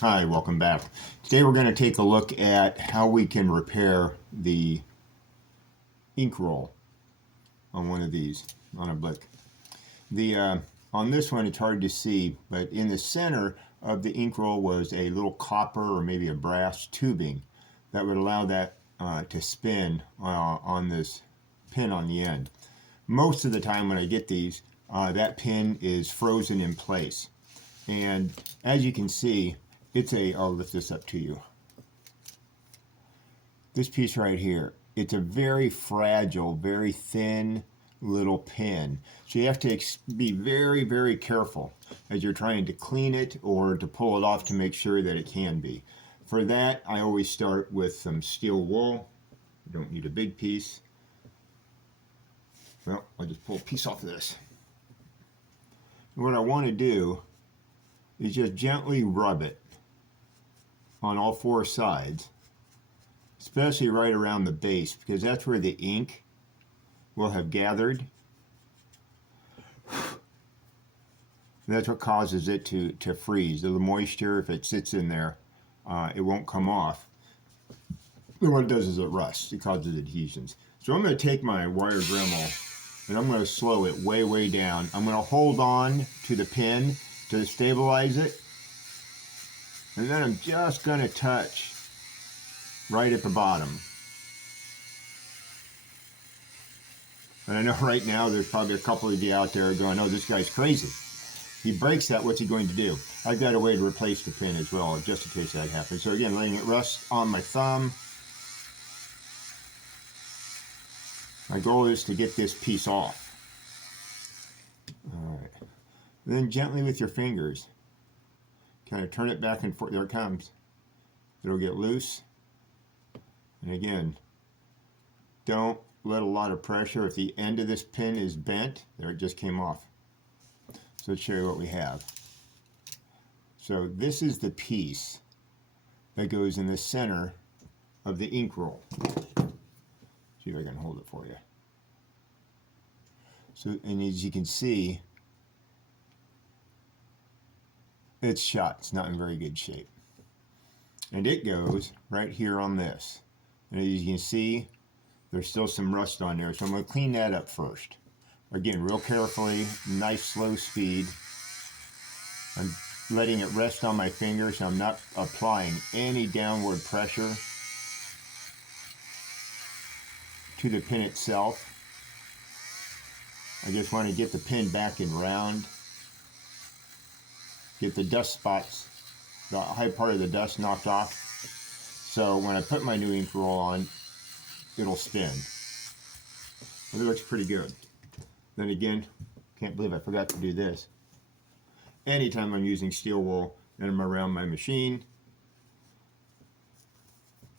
Hi, welcome back. Today we're going to take a look at how we can repair the ink roll on one of these, on a Blick. On this one it's hard to see, but in the center of the ink roll was a little copper or maybe a brass tubing that would allow that to spin on this pin on the end. Most of the time when I get these, that pin is frozen in place. And as you can see, I'll lift this up to you. This piece right here, it's a very fragile, very thin little pin. So you have to be very, very careful as you're trying to clean it or to pull it off to make sure that it can be. For that, I always start with some steel wool. You don't need a big piece. Well, I'll just pull a piece off of this. And what I want to do is just gently rub it on all four sides, especially right around the base, because that's where the ink will have gathered. That's what causes it to freeze. The moisture, if it sits in there, it won't come off. And what it does is it rusts. It causes adhesions. So I'm going to take my wire Dremel and I'm going to slow it way, way down. I'm going to hold on to the pin to stabilize it. And then I'm just going to touch right at the bottom. And I know right now there's probably a couple of you out there going, oh, this guy's crazy. He breaks that, what's he going to do? I've got a way to replace the pin as well, just in case that happens. So again, letting it rest on my thumb. My goal is to get this piece off. All right. Then gently with your fingers, kind of turn it back and forth. There it comes. It'll get loose. And again, don't let a lot of pressure. If the end of this pin is bent, there it just came off. So let's show you what we have. So this is the piece that goes in the center of the ink roll. See if I can hold it for you. So, and as you can see, it's shot. It's not in very good shape. And it goes right here on this. And as you can see, there's still some rust on there. So I'm going to clean that up first. Again, real carefully, nice slow speed. I'm letting it rest on my finger so I'm not applying any downward pressure to the pin itself. I just want to get the pin back and round. Get the dust spots, the high part of the dust knocked off. So when I put my new ink roll on, it'll spin. It looks pretty good. Then again, can't believe I forgot to do this. Anytime I'm using steel wool and I'm around my machine,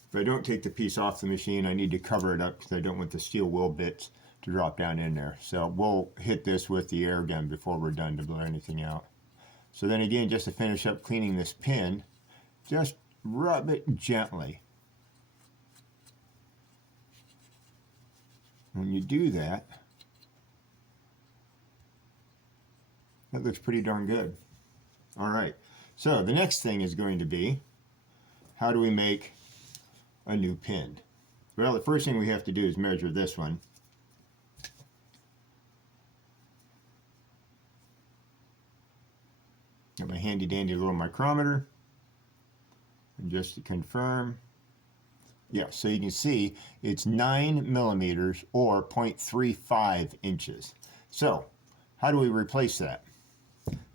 if I don't take the piece off the machine, I need to cover it up because I don't want the steel wool bits to drop down in there. So we'll hit this with the air gun before we're done to blow anything out. So then again, just to finish up cleaning this pin, just rub it gently. When you do that, that looks pretty darn good. All right, so the next thing is going to be, how do we make a new pin? Well, the first thing we have to do is measure this one. Got my handy dandy little micrometer. And just to confirm, yeah, so you can see it's 9 millimeters or 0.35 inches. So how do we replace that?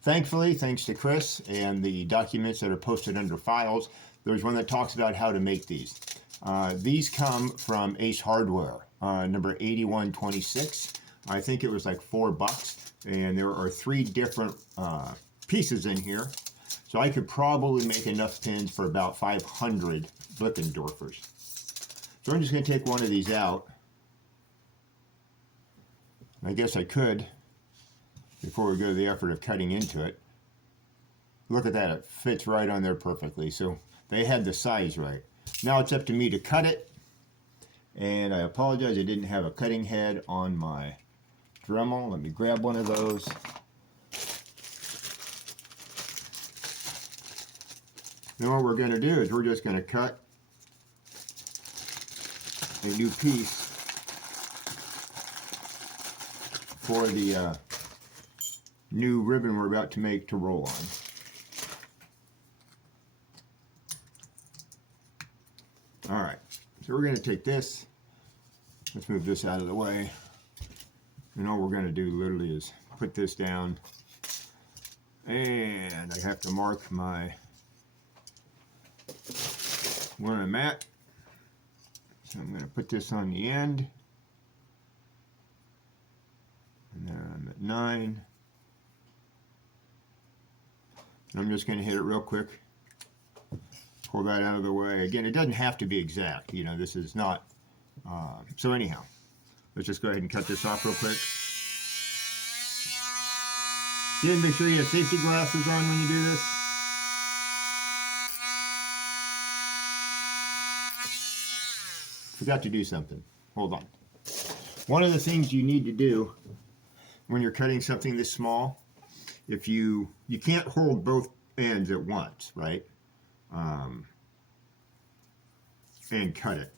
Thankfully, thanks to Chris and the documents that are posted under files, there's one that talks about how to make these. These come from Ace Hardware, number 8126. I think it was like $4, and there are 3 different pieces in here. So I could probably make enough pins for about 500 Blickensderfers. So I'm just going to take one of these out. I guess I could, before we go to the effort of cutting into it. Look at that, it fits right on there perfectly. So they had the size right. Now it's up to me to cut it. And I apologize, I didn't have a cutting head on my Dremel. Let me grab one of those. Then what we're going to do is we're just going to cut a new piece for the new ribbon we're about to make to roll on. All right, so we're going to take this. Let's move this out of the way. And all we're going to do literally is put this down. And I have to mark my one I'm at. So I'm going to put this on the end. And then I'm at 9. And I'm just going to hit it real quick. Pull that out of the way. Again, it doesn't have to be exact. You know, this is not. So anyhow, let's just go ahead and cut this off real quick. Again, make sure you have safety glasses on when you do this. Forgot to do something. Hold on. One of the things you need to do when you're cutting something this small, if you can't hold both ends at once, right? And cut it.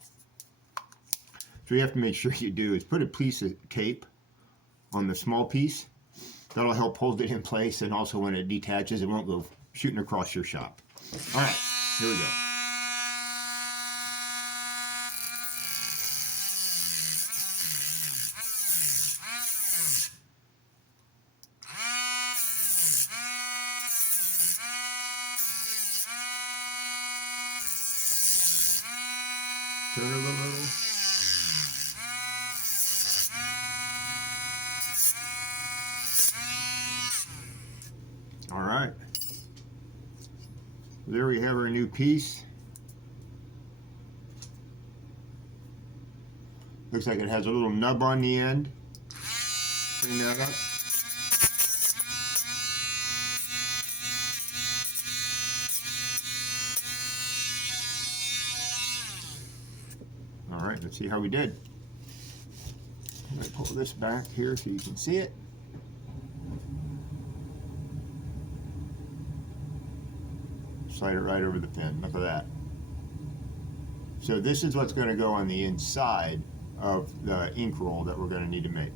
So you have to make sure you do is put a piece of tape on the small piece. That'll help hold it in place, and also when it detaches, it won't go shooting across your shop. All right, here we go. Turn it a little. All right. There we have our new piece. Looks like it has a little nub on the end. Bring that up. All right, let's see how we did. I'm going to pull this back here so you can see it. Slide it right over the pin. Look at that. So this is what's going to go on the inside of the ink roll that we're going to need to make.